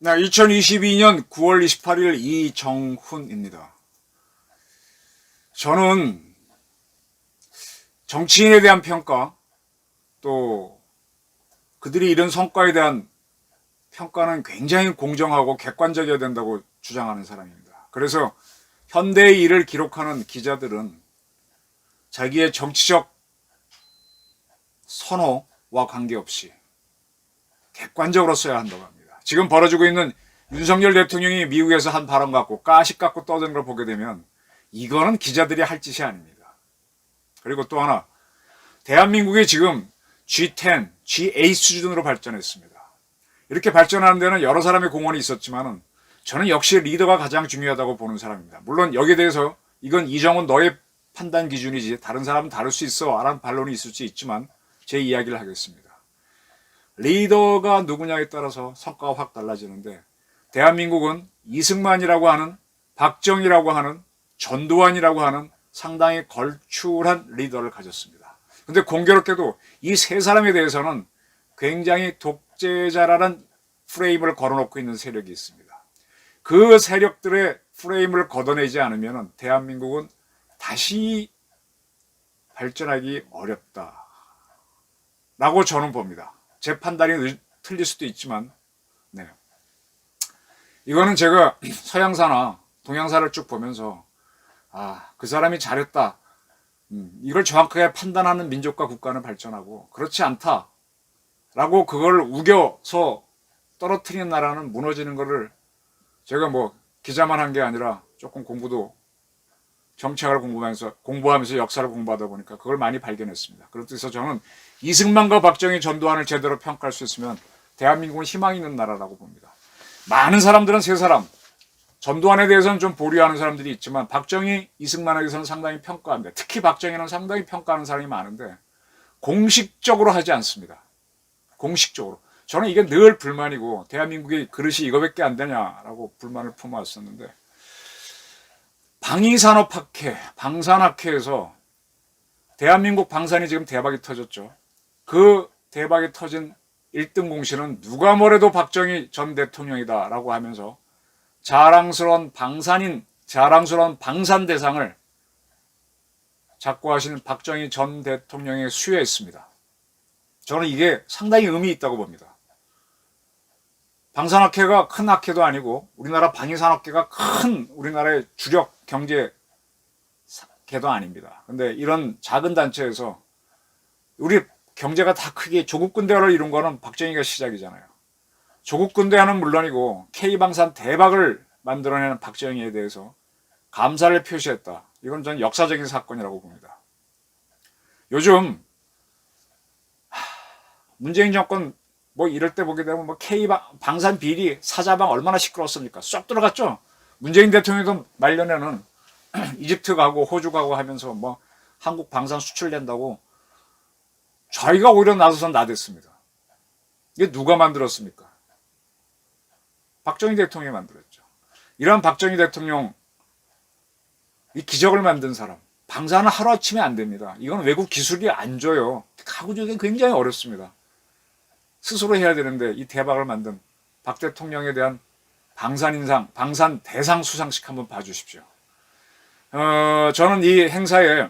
네, 2022년 9월 28일 이정훈입니다. 저는 정치인에 대한 평가, 또 그들이 이룬 성과에 대한 평가는 굉장히 공정하고 객관적이어야 된다고 주장하는 사람입니다. 그래서 현대의 일을 기록하는 기자들은 자기의 정치적 선호와 관계없이 객관적으로 써야 한다고 합니다. 지금 벌어지고 있는 윤석열 대통령이 미국에서 한 발언 갖고 가식 갖고 떠드는 걸 보게 되면 이거는 기자들이 할 짓이 아닙니다. 그리고 또 하나, 대한민국이 지금 G10, G8 수준으로 발전했습니다. 이렇게 발전하는 데는 여러 사람의 공헌이 있었지만은 저는 역시 리더가 가장 중요하다고 보는 사람입니다. 물론 여기에 대해서 이건 이정훈 너의 판단 기준이지 다른 사람은 다를 수 있어 라는 반론이 있을 수 있지만 제 이야기를 하겠습니다. 리더가 누구냐에 따라서 성과가 확 달라지는데 대한민국은 이승만이라고 하는, 박정희라고 하는, 전두환이라고 하는 상당히 걸출한 리더를 가졌습니다. 근데 공교롭게도 이 세 사람에 대해서는 굉장히 독재자라는 프레임을 걸어놓고 있는 세력이 있습니다. 그 세력들의 프레임을 걷어내지 않으면 대한민국은 다시 발전하기 어렵다 라고 저는 봅니다. 제 판단이 틀릴 수도 있지만, 네. 이거는 제가 서양사나 동양사를 쭉 보면서 그 사람이 잘했다, 이걸 정확하게 판단하는 민족과 국가는 발전하고 그렇지 않다 라고 그걸 우겨서 떨어뜨리는 나라는 무너지는 거를 제가 뭐 기자만 한 게 아니라 조금 정책을 공부하면서 역사를 공부하다 보니까 그걸 많이 발견했습니다. 그래서 저는 이승만과 박정희, 전두환을 제대로 평가할 수 있으면 대한민국은 희망이 있는 나라라고 봅니다. 많은 사람들은 세 사람, 전두환에 대해서는 좀 보류하는 사람들이 있지만 박정희, 이승만에 대해서는 상당히 평가합니다. 특히 박정희는 상당히 평가하는 사람이 많은데 공식적으로 하지 않습니다. 공식적으로. 저는 이게 늘 불만이고 대한민국의 그릇이 이거밖에 안 되냐라고 불만을 품어왔었는데 방위산업학회, 방산학회에서 대한민국 방산이 지금 대박이 터졌죠. 그 대박이 터진 1등 공신은 누가 뭐래도 박정희 전 대통령이다라고 하면서 자랑스러운 방산 대상을 작고하신 박정희 전 대통령에 수여했습니다. 저는 이게 상당히 의미 있다고 봅니다. 방산학회가 큰 학회도 아니고 우리나라 방위산업계가 큰 우리나라의 주력 경제계도 아닙니다. 근데 이런 작은 단체에서 우리 경제가 다 크게 조국 군대를 이룬 거는 박정희가 시작이잖아요. 조국 군대는 물론이고 K방산 대박을 만들어내는 박정희에 대해서 감사를 표시했다. 이건 전 역사적인 사건이라고 봅니다. 요즘 문재인 정권 뭐 이럴 때 보게 되면 뭐 K방산 비리 사자방 얼마나 시끄러웠습니까? 쏙 들어갔죠. 문재인 대통령도 말년에는 이집트 가고 호주 가고 하면서 뭐 한국 방산 수출된다고 자기가 오히려 나서서 나댔습니다. 이게 누가 만들었습니까? 박정희 대통령이 만들었죠. 이런 박정희 대통령, 이 기적을 만든 사람, 방산은 하루아침에 안 됩니다. 이건 외국 기술이 안 줘요. 가구적인 굉장히 어렵습니다. 스스로 해야 되는데 이 대박을 만든 박 대통령에 대한 방산 대상 수상식 한번 봐주십시오. 저는 이 행사에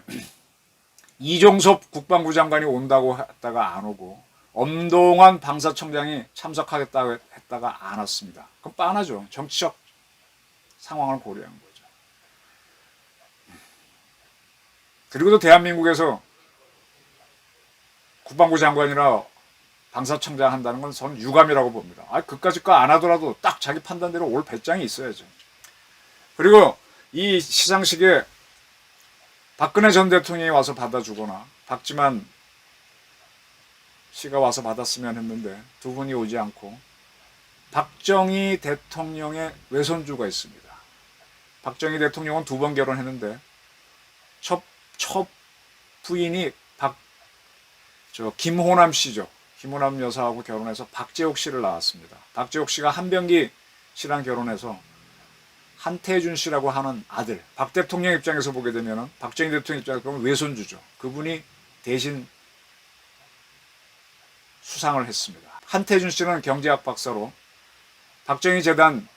이종섭 국방부 장관이 온다고 했다가 안 오고 엄동환 방사청장이 참석하겠다고 했다가 안 왔습니다. 그건 뻔하죠. 정치적 상황을 고려한 거죠. 그리고도 대한민국에서 국방부 장관이라 방사청장 한다는 건 저는 유감이라고 봅니다. 그까짓 거 안 하더라도 딱 자기 판단대로 올 배짱이 있어야죠. 그리고 이 시상식에 박근혜 전 대통령이 와서 받아주거나 박지만 씨가 와서 받았으면 했는데 두 분이 오지 않고 박정희 대통령의 외손주가 있습니다. 박정희 대통령은 2번 결혼했는데 첫 부인이 김호남 씨죠. 김호남 여사하고 결혼해서 박재옥 씨를 낳았습니다. 박재옥 씨가 한병기 씨랑 결혼해서 한태준 씨라고 하는 아들, 박 대통령 입장에서 보게 되면, 박정희 대통령 입장에서 보면 외손주죠. 그분이 대신 수상을 했습니다. 한태준 씨는 경제학 박사로 박정희 재단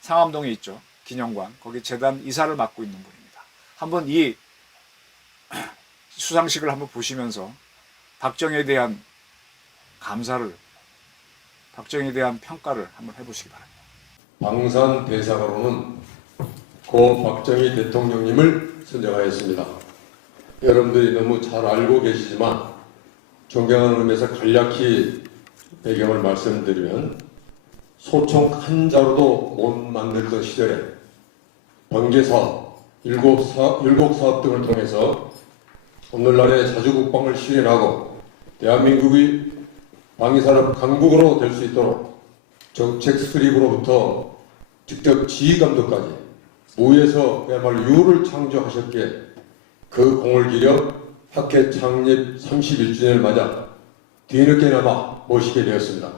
상암동에 있죠. 기념관. 거기 재단 이사를 맡고 있는 분입니다. 한번 이 수상식을 한번 보시면서 박정희에 대한 감사를, 박정희에 대한 평가를 한번 해보시기 바랍니다. 방산 대사관으로는 고 박정희 대통령님을 선정하였습니다. 여러분들이 너무 잘 알고 계시지만 존경하는 의미에서 간략히 배경을 말씀드리면, 소총 한 자루도 못 만들던 시절에 번개사업, 율곡사업 등을 통해서 오늘날의 자주국방을 실현하고 대한민국이 방위산업 강국으로 될 수 있도록 정책 수립으로부터 직접 지휘감독까지 무에서 그야말로 유를 창조하셨기에 그 공을 기려 학회 창립 31주년을 맞아 뒤늦게나마 모시게 되었습니다.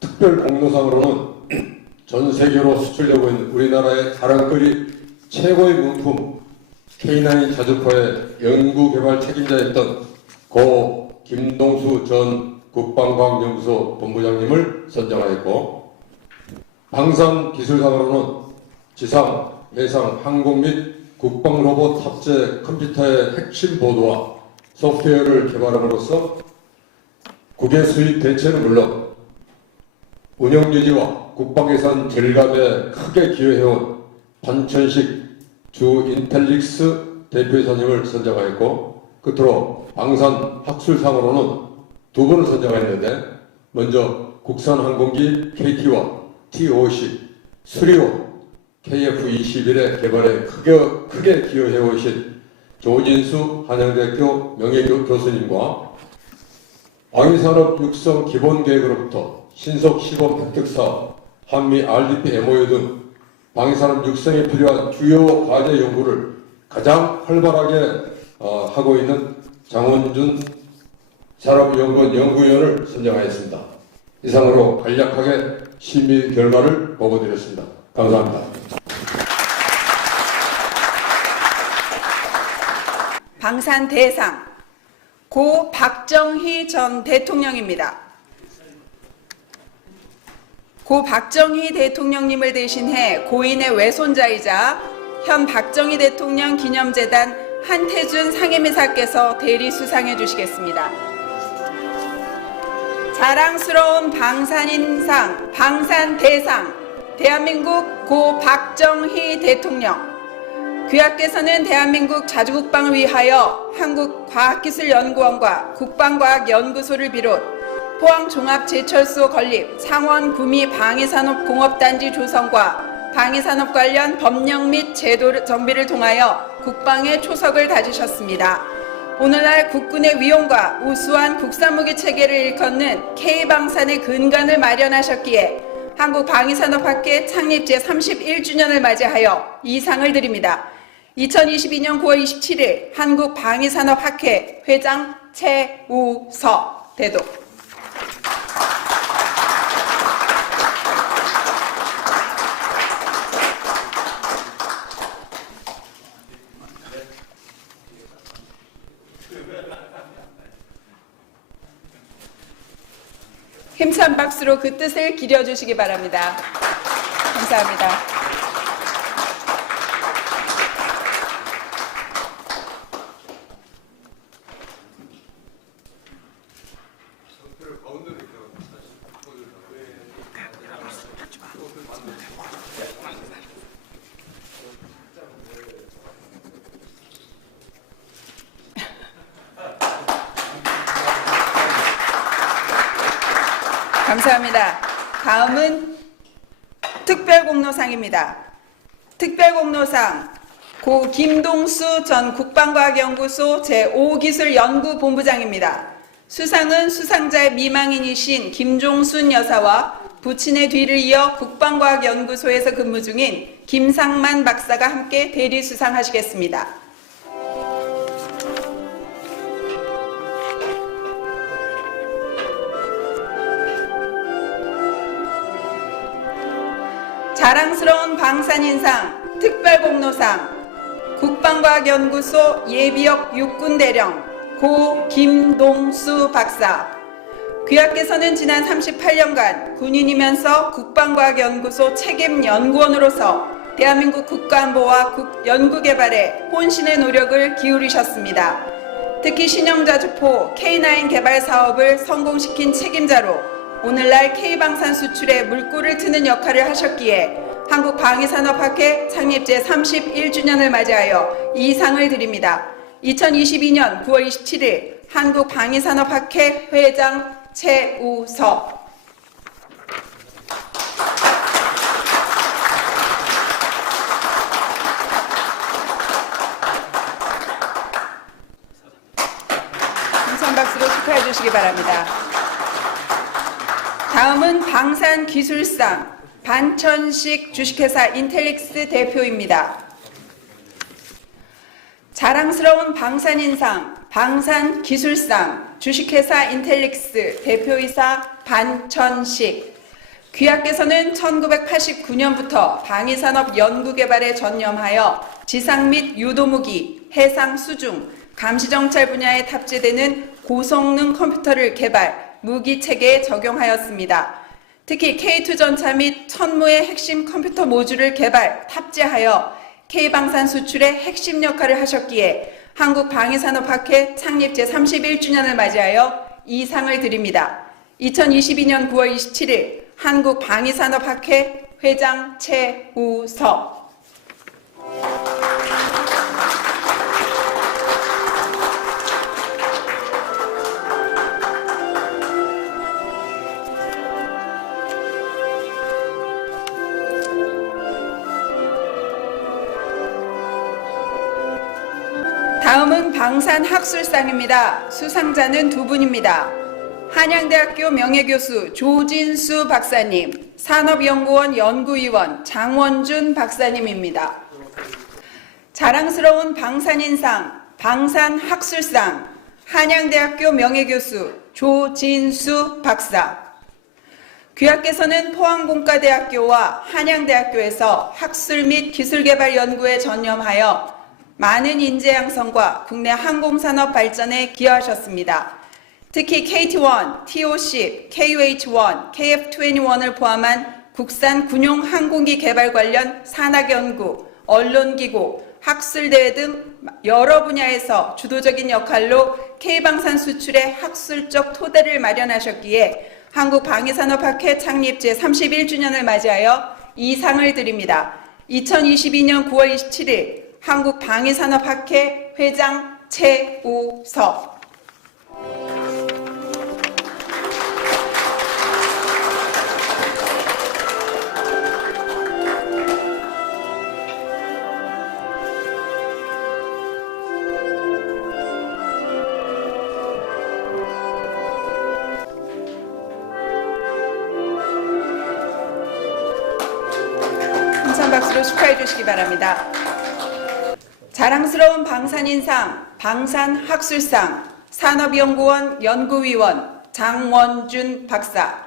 특별 공로상으로는 전 세계로 수출되고 있는 우리나라의 자랑거리 최고의 명품 K9 자주포의 연구개발 책임자였던 고 김동수 전 국방과학연구소 본부장님을 선정하였고, 방산기술상으로는 지상, 해상, 항공 및 국방로봇 탑재 컴퓨터의 핵심 보드와 소프트웨어를 개발함으로써 국외 수입 대체는 물론 운영유지와 국방예산 절감에 크게 기여해온 반천식 주 인텔릭스 대표이사님을 선정하였고, 끝으로 방산학술상으로는 두 분을 선정하였는데, 먼저 국산항공기 KT와 T-50, 수리호 KF-21의 개발에 크게 기여해오신 조진수 한양대학교 명예교수님과 방위산업 육성 기본계획으로부터 신속 시범 획득사업, 한미 RDP MOU 등 방위산업 육성에 필요한 주요 과제 연구를 가장 활발하게 하고 있는 장원준 산업연구원 연구위원을 선정하였습니다. 이상으로 간략하게 심의 결과를 보고드렸습니다. 감사합니다. 방산 대상 고 박정희 전 대통령입니다. 고 박정희 대통령님을 대신해 고인의 외손자이자 현 박정희 대통령 기념재단 한태준 상임이사께서 대리 수상해 주시겠습니다. 자랑스러운 방산인상, 방산대상, 대한민국 고 박정희 대통령. 귀하께서는 대한민국 자주국방을 위하여 한국과학기술연구원과 국방과학연구소를 비롯 포항종합제철소 건립, 창원 구미 방위산업공업단지 조성과 방위산업 관련 법령 및 제도 정비를 통하여 국방의 초석을 다지셨습니다. 오늘날 국군의 위용과 우수한 국산무기 체계를 일컫는 K방산의 근간을 마련하셨기에 한국방위산업학회 창립 제31주년을 맞이하여 이 상을 드립니다. 2022년 9월 27일 한국방위산업학회 회장 최우서 대독. 힘찬 박수로 그 뜻을 기려주시기 바랍니다. 감사합니다. 감사합니다. 다음은 특별공로상입니다. 특별공로상 고 김동수 전 국방과학연구소 제5기술연구본부장입니다. 수상은 수상자의 미망인이신 김종순 여사와 부친의 뒤를 이어 국방과학연구소에서 근무 중인 김상만 박사가 함께 대리 수상하시겠습니다. 자랑스러운 방산인상 특별공로상 국방과학연구소 예비역 육군대령 고 김동수 박사. 귀하께서는 지난 38년간 군인이면서 국방과학연구소 책임연구원으로서 대한민국 국가안보와 연구개발에 혼신의 노력을 기울이셨습니다. 특히 신형자주포 K9 개발 사업을 성공시킨 책임자로 오늘날 K방산 수출에 물꼬를 트는 역할을 하셨기에 한국방위산업학회 창립 제31주년을 맞이하여 이 상을 드립니다. 2022년 9월 27일 한국방위산업학회 회장 최우석. 힘찬 박수로 축하해 주시기 바랍니다. 다음은 방산기술상 반천식 주식회사 인텔릭스 대표입니다. 자랑스러운 방산인상 방산기술상 주식회사 인텔릭스 대표이사 반천식. 귀하께서는 1989년부터 방위산업 연구개발에 전념하여 지상 및 유도무기, 해상 수중, 감시정찰 분야에 탑재되는 고성능 컴퓨터를 개발, 무기체계에 적용하였습니다. 특히 K2 전차 및 천무의 핵심 컴퓨터 모듈을 개발, 탑재하여 K방산 수출의 핵심 역할을 하셨기에 한국방위산업학회 창립 제31주년을 맞이하여 이 상을 드립니다. 2022년 9월 27일 한국방위산업학회 회장 최우석. 다음은 방산학술상입니다. 수상자는 두 분입니다. 한양대학교 명예교수 조진수 박사님, 산업연구원 연구위원 장원준 박사님입니다. 자랑스러운 방산인상, 방산학술상, 한양대학교 명예교수 조진수 박사. 귀하께서는 포항공과대학교와 한양대학교에서 학술 및 기술개발 연구에 전념하여 많은 인재 양성과 국내 항공산업 발전에 기여하셨습니다. 특히 KT-1, TO10, KUH-1, KF-21을 포함한 국산 군용 항공기 개발 관련 산학연구, 언론기고, 학술대회 등 여러 분야에서 주도적인 역할로 K방산 수출의 학술적 토대를 마련하셨기에 한국방위산업학회 창립 제31주년을 맞이하여 이 상을 드립니다. 2022년 9월 27일 한국방위산업학회 회장 최우석. 힘찬 박수로 축하해 주시기 바랍니다. 자랑스러운 방산인상, 방산학술상, 산업연구원 연구위원 장원준 박사.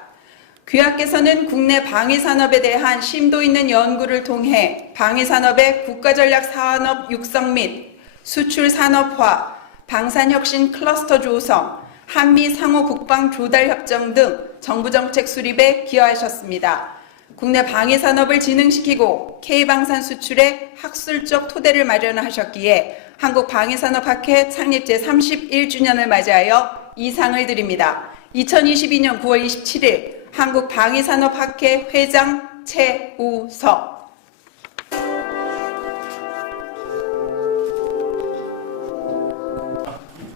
귀하께서는 국내 방위산업에 대한 심도 있는 연구를 통해 방위산업의 국가전략산업 육성 및 수출 산업화, 방산혁신 클러스터 조성, 한미 상호 국방 조달 협정 등 정부정책 수립에 기여하셨습니다. 국내 방위산업을 진흥시키고 K방산 수출에 학술적 토대를 마련하셨기에 한국방위산업학회 창립 제31주년을 맞이하여 이 상을 드립니다. 2022년 9월 27일 한국방위산업학회 회장 최우석.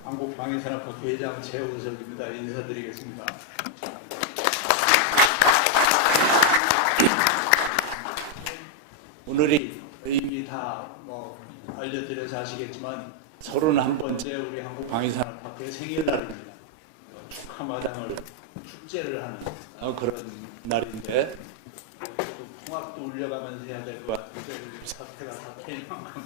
한국방위산업학회 회장 최우석입니다. 인사드리겠습니다. 오늘이 이미 다 알려드려서 아시겠지만 31번째 우리 한국방위산업학회 생일날입니다. 축하마당을 축제를 하는 그런 날인데 또 풍악도 울려가면서 해야 될 것 같은데 사태가 사태인 만큼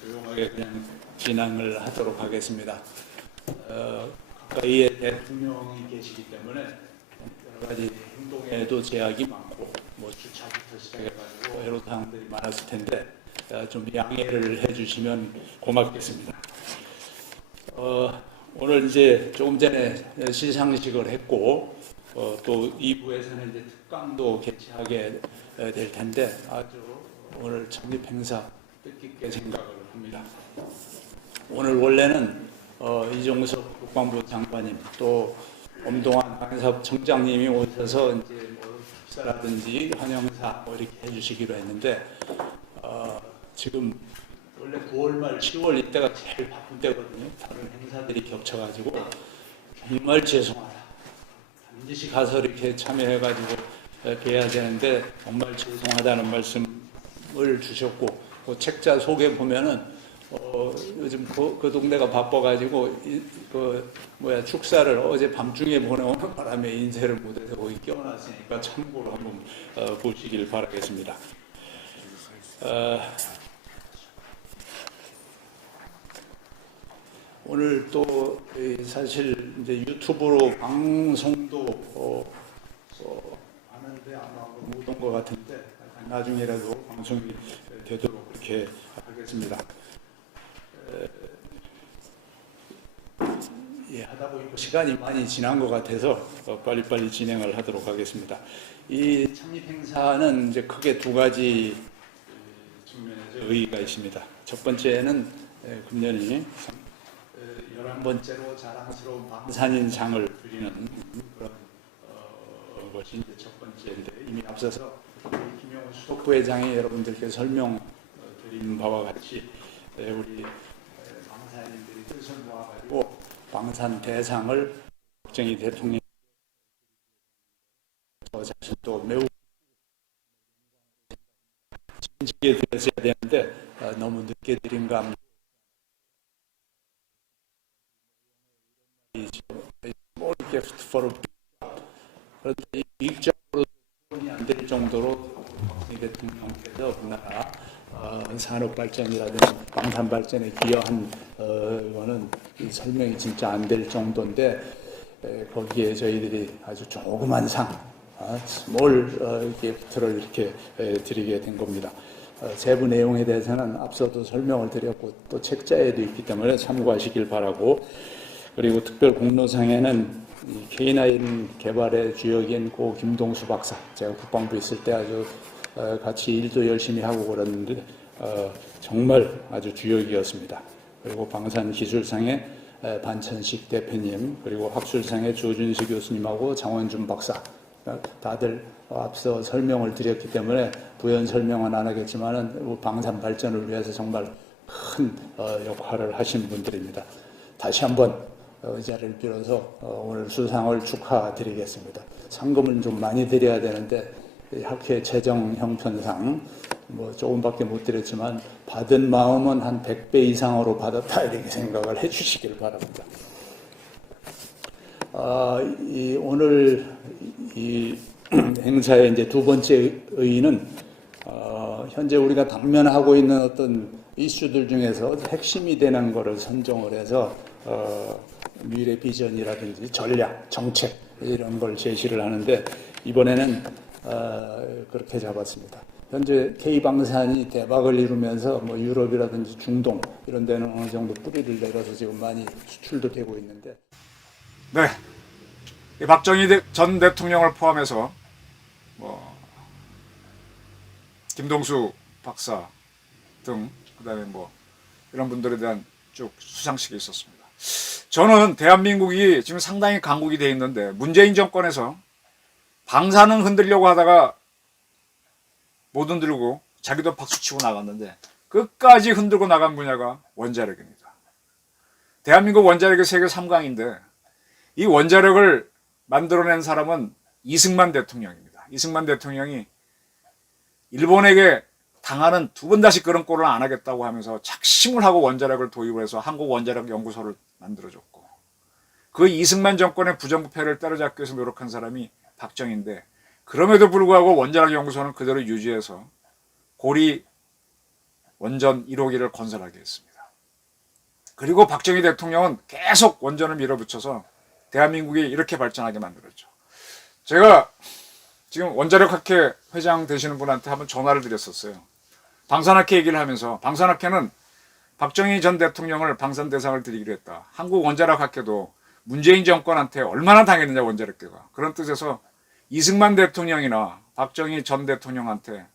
조용하게 그냥 진행을 하도록 하겠습니다. 가까이에 대통령이 계시기 때문에 여러 가지 행동에도 제약이 많고 뭐 주차부터 시작해가지고 여러 사항들이 많았을 텐데 좀 양해를 해주시면 고맙겠습니다. 오늘 이제 조금 전에 시상식을 했고 또 2부에서는 이제 특강도 개최하게 될 텐데 아주 오늘 창립 행사 뜻깊게 생각을 합니다. 오늘 원래는 이종석 국방부 장관님 또 엄동환 방위사업청장님이 오셔서 이제 뭐 축사라든지 환영사 뭐 이렇게 해주시기로 했는데 지금 원래 9월 말 10월 이때가 제일 바쁜 때거든요. 다른 행사들이 겹쳐가지고 정말 죄송하다. 반드시 가서 이렇게 참여해가지고 뵈야 되는데 정말 죄송하다는 말씀을 주셨고 그 책자 속에 보면은 요즘 그 동네가 바빠가지고 축사를 어제 밤중에 보내오는 바람에 인쇄를 못해서 거기 끼워놨으니까 참고로 한번 보시길 바라겠습니다. 오늘 또 사실 이제 유튜브로 방송도 하는데 아마 못 온 것 같은데 나중에라도 방송이 되도록 그렇게 하겠습니다. 하다 보니까 시간이 많이 지난 것 같아서 빨리빨리 진행을 하도록 하겠습니다. 이 창립 행사는 이제 크게 두 가지 측면에서 의의가 있습니다. 첫 번째는 금년이 11번째로 자랑스러운 방산인상을 드리는 그런 것이 이제 첫 번째인데 이미 앞서서 김용우 수석부회장이 여러분들께 설명드린 바와 같이 우리 방산인들이 뜻을 모아가지고 방산 대상을 박정희 대통령 자신도 매우 진지하게 드렸어야 되는데 너무 늦게 드린가 합니다. 뭐 이렇게 그런데 일적으로 돈이 안 될 정도로 박정희 대통령께서 우리나라 산업 발전이라든지 방산 발전에 기여한 이거는 설명이 진짜 안 될 정도인데 거기에 저희들이 아주 조그만 상, 스몰 기프트를 이렇게 드리게 된 겁니다. 세부 내용에 대해서는 앞서도 설명을 드렸고 또 책자에도 있기 때문에 참고하시길 바라고, 그리고 특별 공로상에는 K9 개발의 주역인 고 김동수 박사, 제가 국방부 있을 때 아주 같이 일도 열심히 하고 그랬는데 정말 아주 주역이었습니다. 그리고 방산기술상의 반천식 대표님, 그리고 학술상의 조준수 교수님하고 장원준 박사, 다들 앞서 설명을 드렸기 때문에 부연 설명은 안 하겠지만은 방산 발전을 위해서 정말 큰 역할을 하신 분들입니다. 다시 한번 이 자리를 빌어서 오늘 수상을 축하드리겠습니다. 상금은 좀 많이 드려야 되는데 학회 재정 형편상 뭐 조금밖에 못 드렸지만 받은 마음은 한 100배 이상으로 받았다 이렇게 생각을 해주시길 바랍니다. 오늘 이 행사의 이제 두 번째 의의는 현재 우리가 당면하고 있는 어떤 이슈들 중에서 핵심이 되는 것을 선정을 해서 미래 비전이라든지 전략, 정책 이런 걸 제시를 하는데 이번에는 그렇게 잡았습니다. 현재 K방산이 대박을 이루면서 뭐 유럽이라든지 중동 이런 데는 어느 정도 뿌리를 내려서 지금 많이 수출도 되고 있는데, 네, 이 박정희 전 대통령을 포함해서 뭐 김동수 박사 등 그다음에 뭐 이런 분들에 대한 쭉 수상식이 있었습니다. 저는 대한민국이 지금 상당히 강국이 돼 있는데 문재인 정권에서 방사능 흔들려고 하다가 못 흔들고 자기도 박수치고 나갔는데 끝까지 흔들고 나간 분야가 원자력입니다. 대한민국 원자력이 세계 3강인데 이 원자력을 만들어낸 사람은 이승만 대통령입니다. 이승만 대통령이 일본에게 당하는 두 번 다시 그런 꼴을 안 하겠다고 하면서 작심을 하고 원자력을 도입을 해서 한국원자력연구소를 만들어줬고, 그 이승만 정권의 부정부패를 따라잡기 위해서 노력한 사람이 박정희인데 그럼에도 불구하고 원자력연구소는 그대로 유지해서 고리 원전 1호기를 건설하게 했습니다. 그리고 박정희 대통령은 계속 원전을 밀어붙여서 대한민국이 이렇게 발전하게 만들었죠. 제가 지금 원자력학회 회장 되시는 분한테 한번 전화를 드렸었어요. 방산학회 얘기를 하면서 방산학회는 박정희 전 대통령을 방산 대상을 드리기로 했다. 한국 원자력학회도 문재인 정권한테 얼마나 당했느냐 원자력계가. 그런 뜻에서 이승만 대통령이나 박정희 전 대통령한테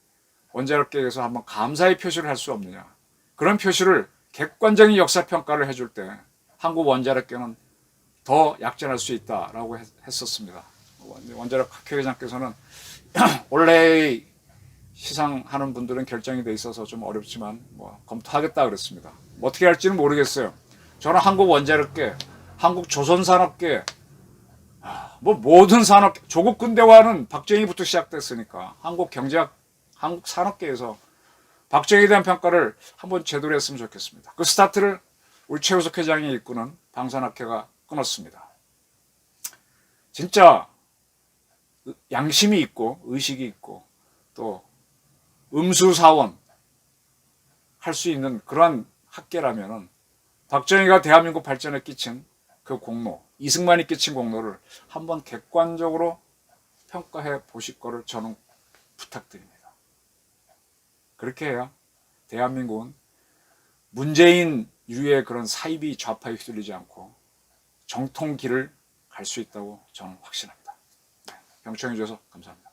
원자력계에서 한번 감사의 표시를 할 수 없느냐. 그런 표시를 객관적인 역사평가를 해줄 때 한국 원자력계는 더 약진할 수 있다라고 했었습니다. 원자력학회 회장께서는 올해의 시상하는 분들은 결정이 돼 있어서 좀 어렵지만 검토하겠다 그랬습니다. 어떻게 할지는 모르겠어요. 저는 한국 원자력계, 한국 조선산업계, 모든 산업, 조국 근대화는 박정희부터 시작됐으니까 한국 산업계에서 박정희에 대한 평가를 한번 제대로 했으면 좋겠습니다. 그 스타트를 우리 최우석 회장이 이끄는 방산학회가 끊었습니다. 진짜 양심이 있고 의식이 있고 또 음수사원 할 수 있는 그러한 학계라면은 박정희가 대한민국 발전에 끼친 그 공로, 이승만이 끼친 공로를 한번 객관적으로 평가해 보실 거를 저는 부탁드립니다. 그렇게 해야 대한민국은 문재인 유의 그런 사이비 좌파에 휘둘리지 않고 정통 길을 갈 수 있다고 저는 확신합니다. 경청해 주셔서 감사합니다.